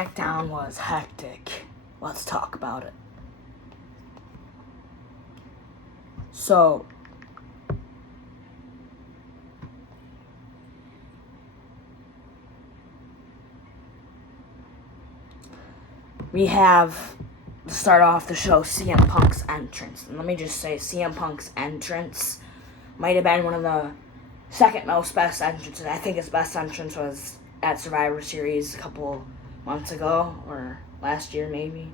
SmackDown was hectic. Let's talk about it. So, we have, to start off the show, CM Punk's entrance. And let me just say, CM Punk's entrance might have been one of the second most best entrances. I think his best entrance was at Survivor Series a couple months ago, or last year maybe.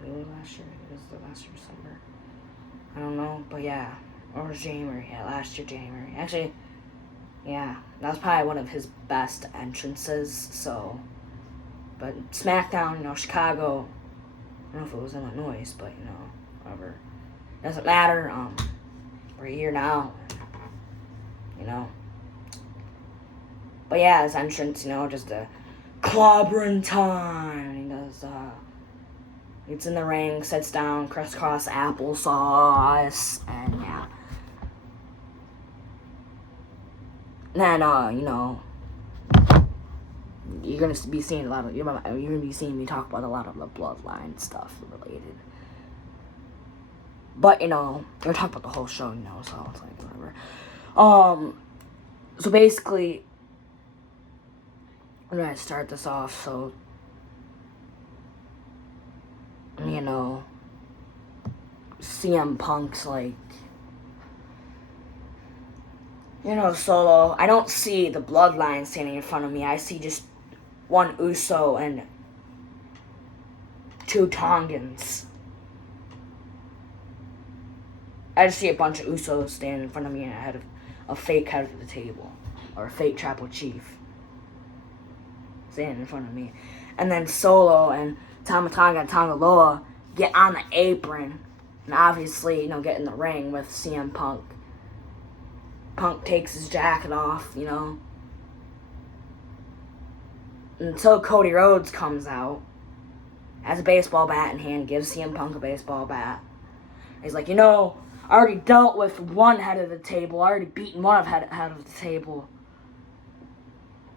Maybe last year. It was the last year December. I don't know, but yeah. Or it was January. Yeah, last year January. Actually, yeah, that was probably one of his best entrances, so. But SmackDown, Chicago, I don't know if it was Illinois, but, whatever. Doesn't matter. We're here now. But yeah, his entrance, just a clobbering time. He does, gets in the ring, sits down, crisscross applesauce, and yeah. Then, you're gonna be seeing a lot of, you're gonna be seeing me talk about a lot of the bloodline stuff related. But, we're talking about the whole show, so it's like, whatever. So basically, I'm gonna start this off, so, CM Punk's like, Solo. I don't see the bloodline standing in front of me. I see just one Uso and two Tongans. I just see a bunch of Usos standing in front of me and I had a fake head of the table. Or a fake Tribal Chief standing in front of me. And then Solo and Tama Tonga and Tonga Loa get on the apron. And obviously, get in the ring with CM Punk. Punk takes his jacket off, Until Cody Rhodes comes out. Has a baseball bat in hand, gives CM Punk a baseball bat. He's like, I already dealt with one head of the table. I already beaten one head of the table.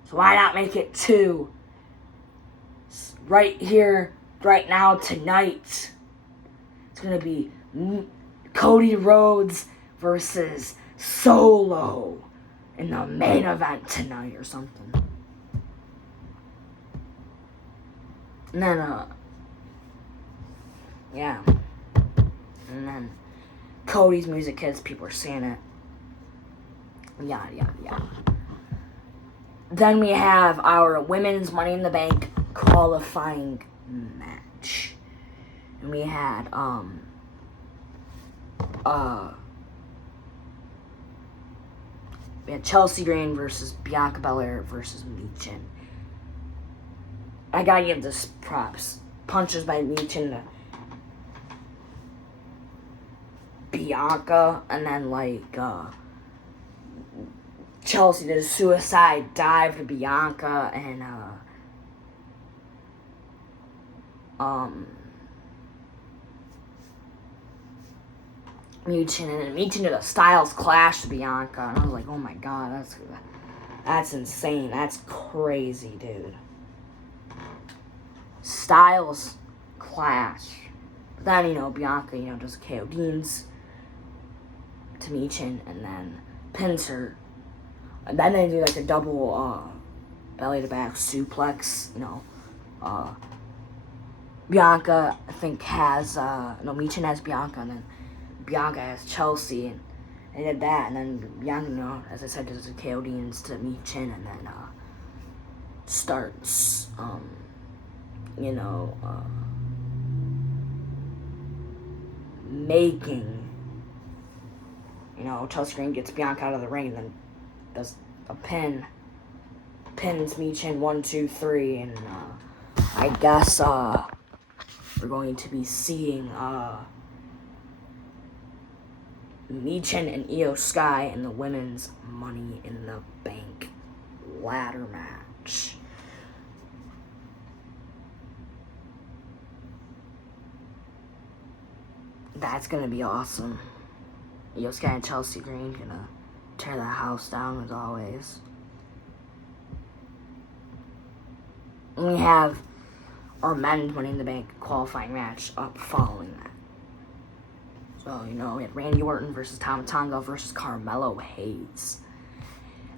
So why not make it two? Right here, right now, tonight. It's going to be Cody Rhodes versus Solo in the main event tonight or something. And then, yeah. And then Cody's music hits, people are saying it. Yada, yada, yada. Then we have our Women's Money in the Bank qualifying match. And we had, Chelsea Green versus Bianca Belair versus Michin. I gotta give this props. Punches by Michin to Bianca, and then Chelsea did a suicide dive to Bianca, and Michin did a Styles Clash to Bianca, and I was like, oh my god, that's insane, that's crazy, dude. Styles Clash. But then, Bianca, does KO Beans to Michin, and then pins her. And then they do a double belly to back suplex, Bianca, I think, has, Michin has Bianca, and then Bianca has Chelsea, and they did that, and then Bianca, as I said, does a KO Beans to Michin, and then, starts, making, Chelsea Green gets Bianca out of the ring and then does a pins Michin 1, 2, 3, and I guess we're going to be seeing Michin and Io Sky in the Women's Money in the Bank ladder match. That's gonna be awesome. Io Sky and Chelsea Green gonna tear the house down as always. And we have our men's Money in the Bank qualifying match up following that. So, we had Randy Orton versus Tama Tonga versus Carmelo Hayes.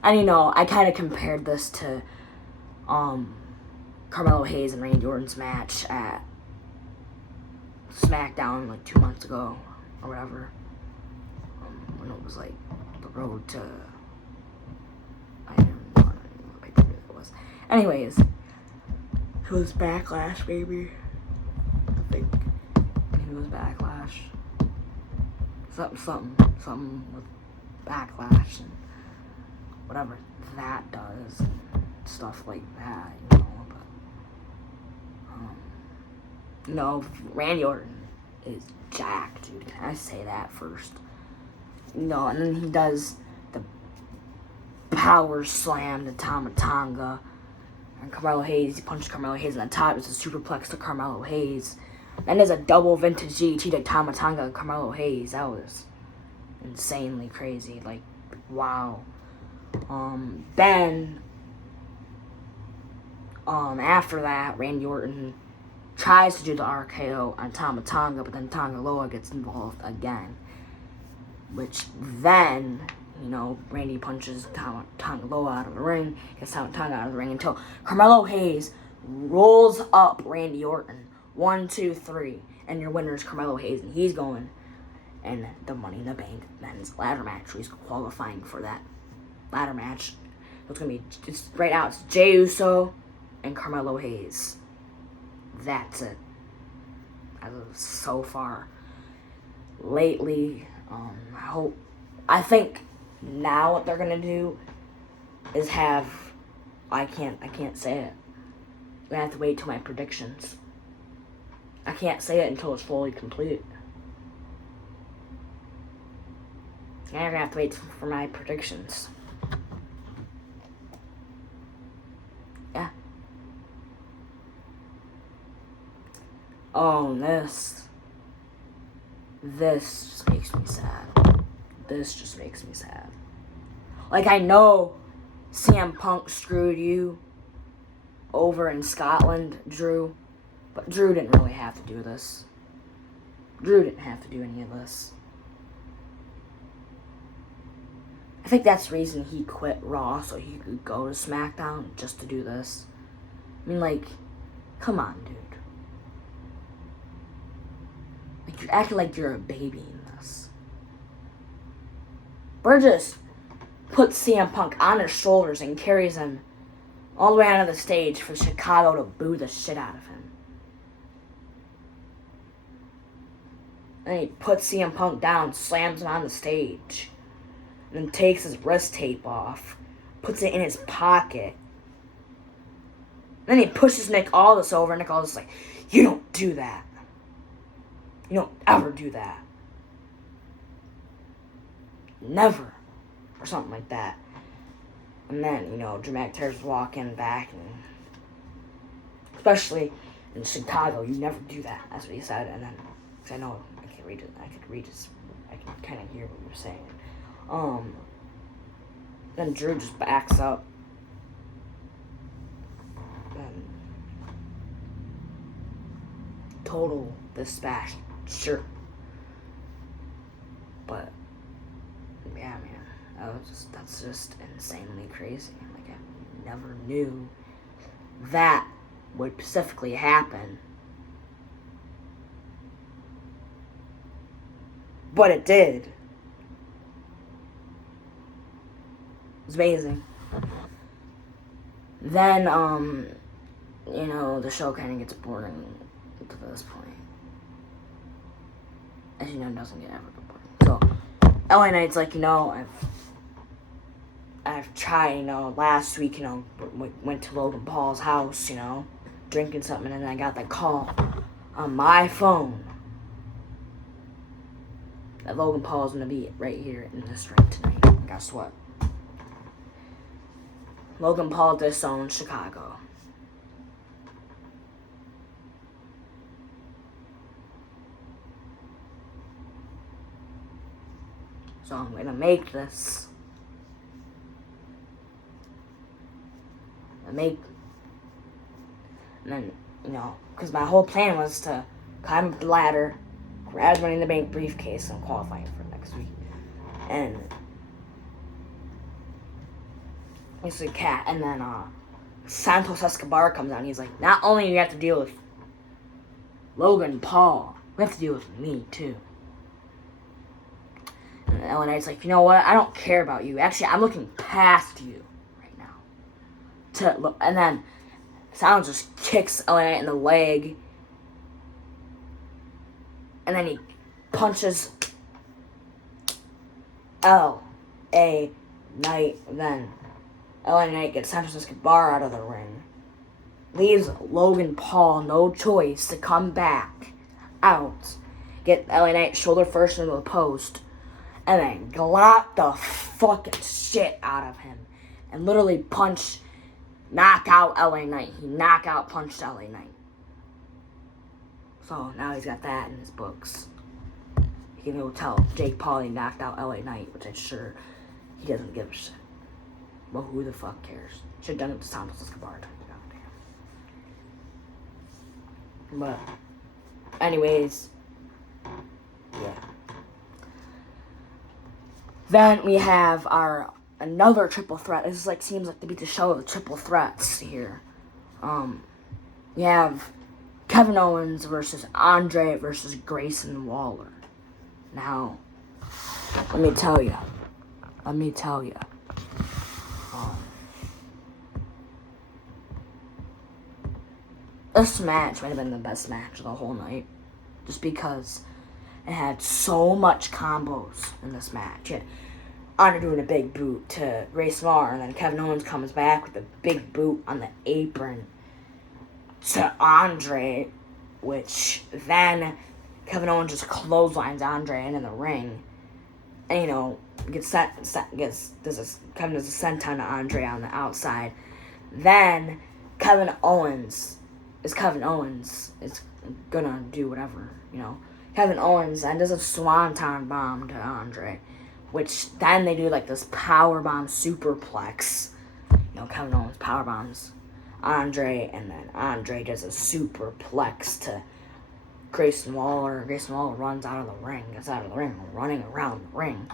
And, I kind of compared this to Carmelo Hayes and Randy Orton's match at SmackDown like 2 months ago or whatever. When it was like the road to... I don't know what it was. Anyways, it was Backlash, baby. I think it was Backlash. Something with Backlash and whatever that does and stuff like that, but Randy Orton is jacked, dude. Can I say that first? And then he does the power slam to Tama Tonga and Carmelo Hayes. He punches Carmelo Hayes on the top. It's a superplex to Carmelo Hayes. Then there's a double vintage GT to Tama Tonga and Carmelo Hayes. That was insanely crazy. Like, wow. Then, after that, Randy Orton tries to do the RKO on Tama Tonga, but then Tonga Loa gets involved again. Which then, Randy punches Tonga Loa out of the ring, gets Tama Tonga out of the ring until Carmelo Hayes rolls up Randy Orton. 1, 2, 3. And your winner is Carmelo Hayes, and he's going in the Money in the Bank men's ladder match. He's qualifying for that ladder match. So right now it's Jey Uso and Carmelo Hayes. That's it. As of so far. Lately, I think now what they're gonna do is have, I can't say it. I'm gonna have to wait till my predictions. I can't say it until it's fully complete. I'm gonna have to wait for my predictions. Yeah. Oh, this just makes me sad. This just makes me sad. Like, I know CM Punk screwed you over in Scotland, Drew, but Drew didn't really have to do this. Drew didn't have to do any of this. I think that's the reason he quit Raw, so he could go to SmackDown just to do this. I mean, like, come on, dude. Like, you're acting like you're a baby in this. Burgess puts CM Punk on his shoulders and carries him all the way onto the stage for Chicago to boo the shit out of him. And he puts CM Punk down, slams him on the stage, and then takes his wrist tape off, puts it in his pocket. Then he pushes Nick Aldis over, and Nick Aldis is like, "You don't do that. You don't ever do that. Never." Or something like that. And then, Drew McIntyre's walking back, and especially in Chicago, you never do that. That's what he said. And then, because I know, I can read it. I can kind of hear what you're saying. Then Drew just backs up. Then total dispatch, sure. But yeah, man, that's just insanely crazy. Like, I never knew that would specifically happen. But it did. It was amazing. Then, the show kind of gets boring to this point. As you know, it doesn't get ever boring. So, LA Knight's like, I've tried, last week, went to Logan Paul's house, drinking something, and then I got that call on my phone that Logan Paul is going to be right here in this ring tonight. And guess what? Logan Paul disowns Chicago. So I'm going to make this. And then, because my whole plan was to climb up the ladder, grab Money in the Bank briefcase, and qualifying for next week. And it's a cat. And then Santos Escobar comes out and he's like, not only do you have to deal with Logan Paul, we have to deal with me too. And LA Knight's like, you know what? I don't care about you. Actually, I'm looking past you right now. To look, and then Santos just kicks LA Knight in the leg. And then he punches L.A. Knight. Then LA Knight gets Santos Escobar out of the ring. Leaves Logan Paul no choice to come back out. Get LA Knight shoulder first into the post. And then glop the fucking shit out of him. And literally knock out LA Knight. He knockout punched LA Knight. So now he's got that in his books. He can go tell Jake Paul he knocked out LA Knight, which I'm sure he doesn't give a shit. But who the fuck cares? Should have done it to Santos Escobar. But, anyways, yeah. Then we have another triple threat. This is seems like to be the show of the triple threats here. We have Kevin Owens versus Andre versus Grayson Waller. Now, let me tell you. This match might have been the best match of the whole night. Just because it had so much combos in this match. Yeah. Andre doing a big boot to Grayson Waller, and then Kevin Owens comes back with a big boot on the apron to Andre, which then Kevin Owens just clotheslines Andre in the ring. And, Kevin does a senton to Andre on the outside. Then Kevin Owens is gonna do whatever, Kevin Owens then does a swanton bomb to Andre, which then they do this power bomb superplex. Kevin Owens power bombs Andre, and then Andre does a superplex to Grayson Waller. Grayson Waller runs out of the ring, running around the ring.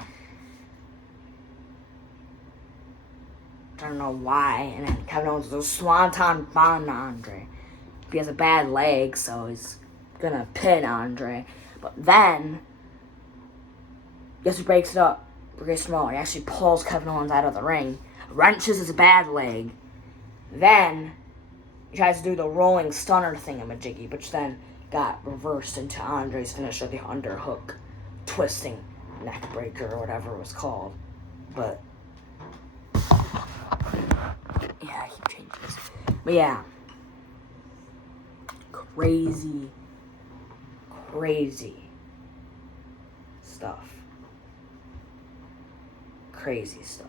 I don't know why. And then Kevin Owens does a swanton bomb to Andre. He has a bad leg, so he's gonna pin Andre. But then, guess who breaks it up? Grayson Waller. He actually pulls Kevin Owens out of the ring, wrenches his bad leg. Then, he tries to do the rolling stunner thingamajiggy, which then got reversed into Andre's finisher, the underhook, twisting neck breaker, or whatever it was called. But, yeah, I keep changing this. But yeah. Crazy stuff. Crazy stuff.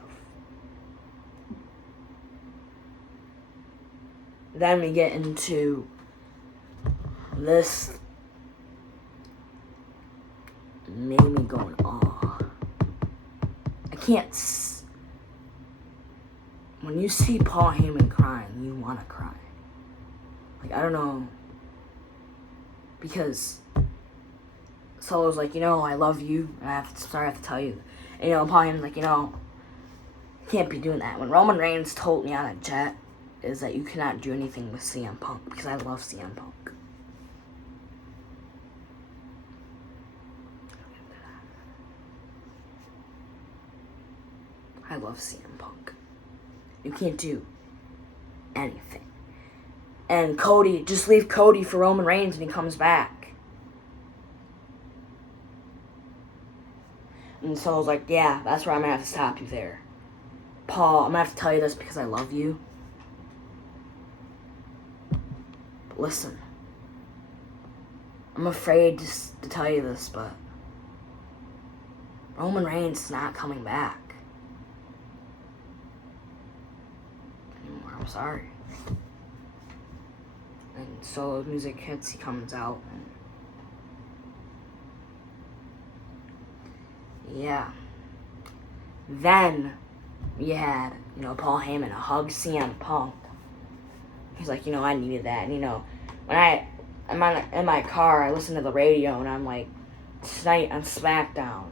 Then we get into this. Made me going, oh. I can't. When you see Paul Heyman crying, you want to cry. I don't know. Because Solo's like, I love you, and I have to tell you. And, Paul Heyman's like, you can't be doing that. When Roman Reigns told me on a jet is that you cannot do anything with CM Punk, because I love CM Punk. I love CM Punk. You can't do anything. And Cody, just leave Cody for Roman Reigns when he comes back. And Solo's like, yeah, that's where I'm going to have to stop you there. Paul, I'm going to have to tell you this because I love you. But listen. I'm afraid to tell you this, but Roman Reigns is not coming back anymore. I'm sorry. And Solo's music hits, he comes out, and yeah. Then we had, Paul Heyman hug CM Punk he's like, I needed that. And, when I'm in my car, I listen to the radio, and I'm like, tonight on SmackDown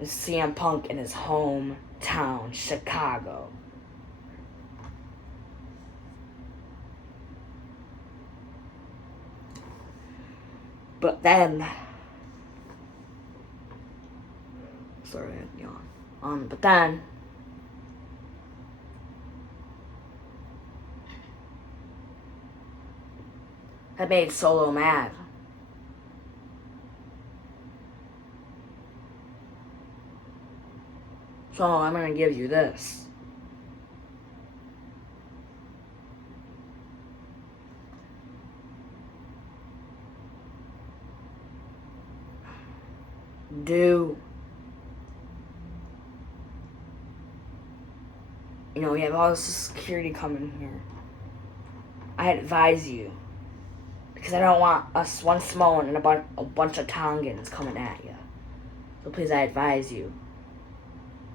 is CM Punk in his hometown, Chicago. But then, sorry, I yawn. But then, that made Solo mad. So I'm gonna give you this. We have all this security coming here. I advise you, because I don't want us one Samoan and a bunch of Tongans coming at you. So please, I advise you,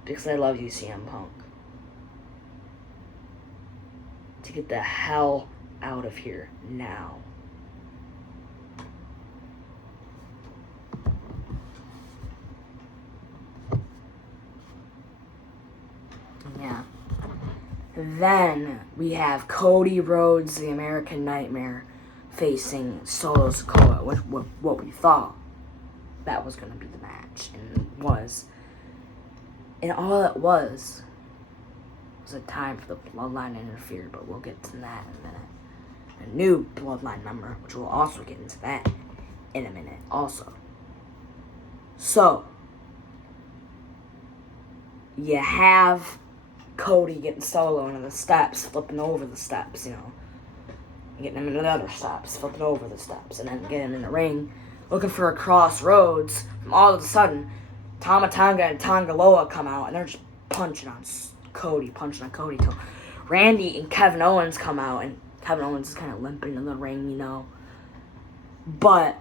because I love you, CM Punk, to get the hell out of here now. Yeah. Then we have Cody Rhodes, the American Nightmare, facing Solo Sikoa, what we thought that was going to be the match, and it was. And all it was a time for the Bloodline to interfere, but we'll get to that in a minute. A new Bloodline member, which we'll also get into that in a minute also. So, you have Cody getting Solo into the steps, flipping over the steps, getting him into the other steps, flipping over the steps, and then getting him in the ring, looking for a crossroads. From all of a sudden, Tama Tonga and Tonga Loa come out, and they're just punching on Cody till Randy and Kevin Owens come out, and Kevin Owens is kind of limping in the ring, But,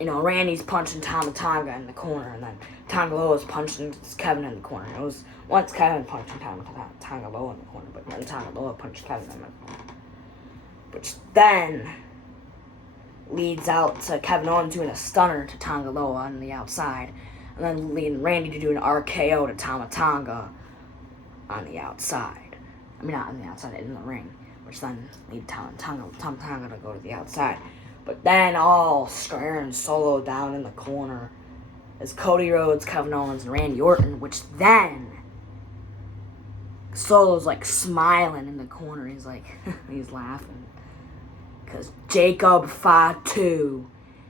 Randy's punching Tama Tonga in the corner, and then Tonga Loa's punching Kevin in the corner. It was once Kevin punching Tonga Loa in the corner, but then Tonga Loa punched Kevin in the corner. Which then leads out to Kevin Owens doing a stunner to Tonga Loa on the outside, and then leading Randy to do an RKO to Tama Tonga on the outside. I mean, not on the outside, in the ring, which then lead Tama Tonga to go to the outside. But then all staring Solo down in the corner is Cody Rhodes, Kevin Owens, and Randy Orton, which then Solo's like smiling in the corner. He's like, he's laughing. Because Jacob Fatu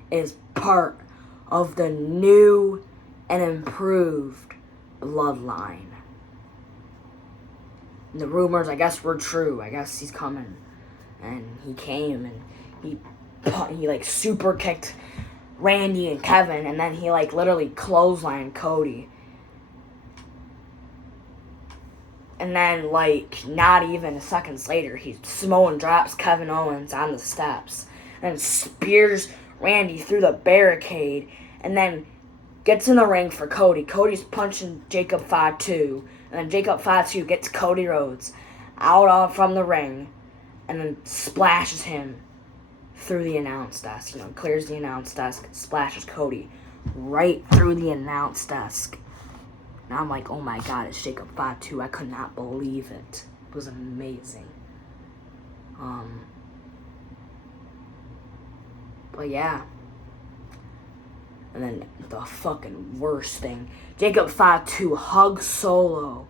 is part of the new and improved Bloodline. And the rumors, I guess, were true. I guess he's coming. And he came, and he super kicked Randy and Kevin, and then he literally clotheslined Cody. And then not even seconds later, Samoan drops Kevin Owens on the steps and spears Randy through the barricade, and then gets in the ring for Cody. Cody's punching Jacob Fatu, and then Jacob Fatu gets Cody Rhodes out from the ring, and then splashes him through the announce desk. Clears the announce desk, splashes Cody right through the announce desk. And I'm like, oh my god, it's Jacob Fatu. I could not believe it. It was amazing. But yeah. And then the fucking worst thing. Jacob Fatu hugs Solo.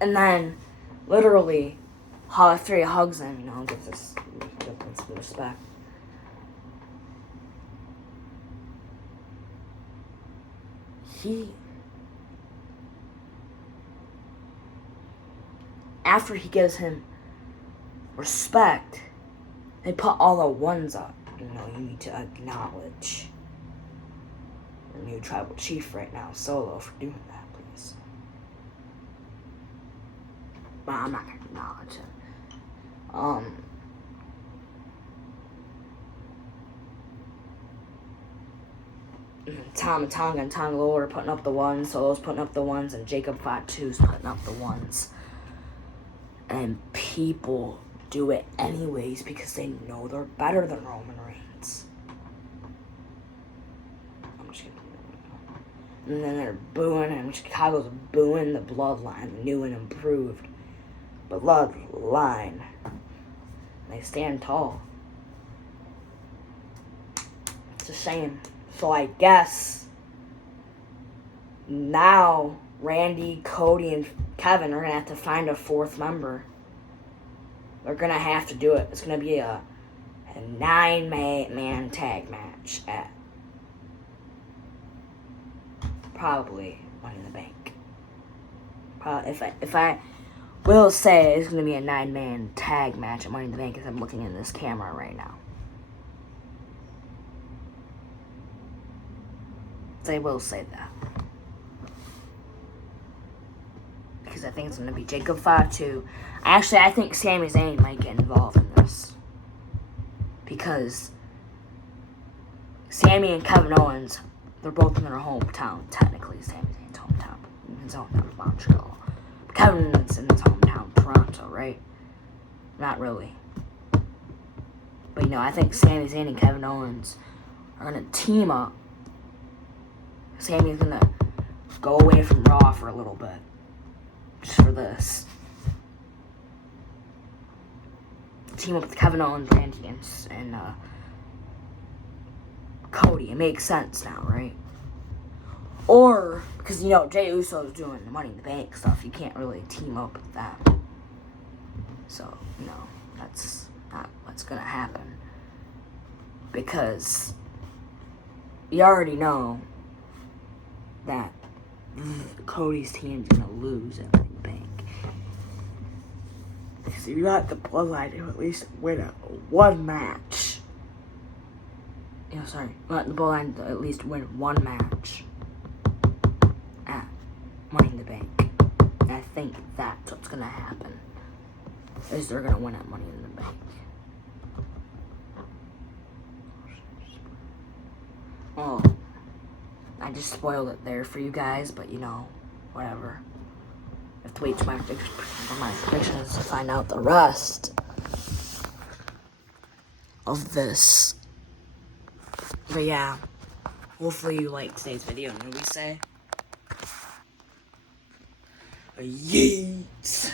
And then, literally, after he hugs him, gives this some respect. After he gives him respect, they put all the ones up. You need to acknowledge your new tribal chief right now, Solo, for doing that, please. But I'm not going to acknowledge him. Tom and Tonga and Tonga Lower are putting up the ones, Solo's putting up the ones, and Jacob Fatu's putting up the ones. And people do it anyways because they know they're better than Roman Reigns. I'm just kidding. And then they're booing, and Chicago's booing the Bloodline, the new and improved Bloodline. They stand tall. It's a shame. So I guess now Randy, Cody, and Kevin are going to have to find a fourth member. They're going to have to do it. It's going to be a 9-man tag match at probably Money in the Bank. If I will say it's going to be a 9-man tag match at Money in the Bank, as I'm looking in this camera right now. They will say that. Because I think it's going to be Jacob Fatu. Actually, I think Sami Zayn might get involved in this. Because Sami and Kevin Owens, they're both in their hometown, technically. Sami Zayn's hometown. His hometown is Montreal. Kevin's in his hometown, Toronto, right? Not really. But, I think Sami Zayn and Kevin Owens are going to team up. Sami's going to go away from Raw for a little bit. Just for this. Team up with Kevin Owens, Randy, and Cody. It makes sense now, right? Or, because, Jey Uso's doing the Money in the Bank stuff. You can't really team up with them. So, that's not what's going to happen. Because you already know that Cody's team's going to lose at Money in the Bank. Because you got the Bloodline to at least win one match. Let the Bloodline to at least win one match at Money in the Bank. And I think that's what's going to happen. Is they're going to win at Money in the Bank. Oh, I just spoiled it there for you guys, but whatever. I have to wait till my predictions to find out the rest of this. But yeah, hopefully you liked today's video. And we say, yeet.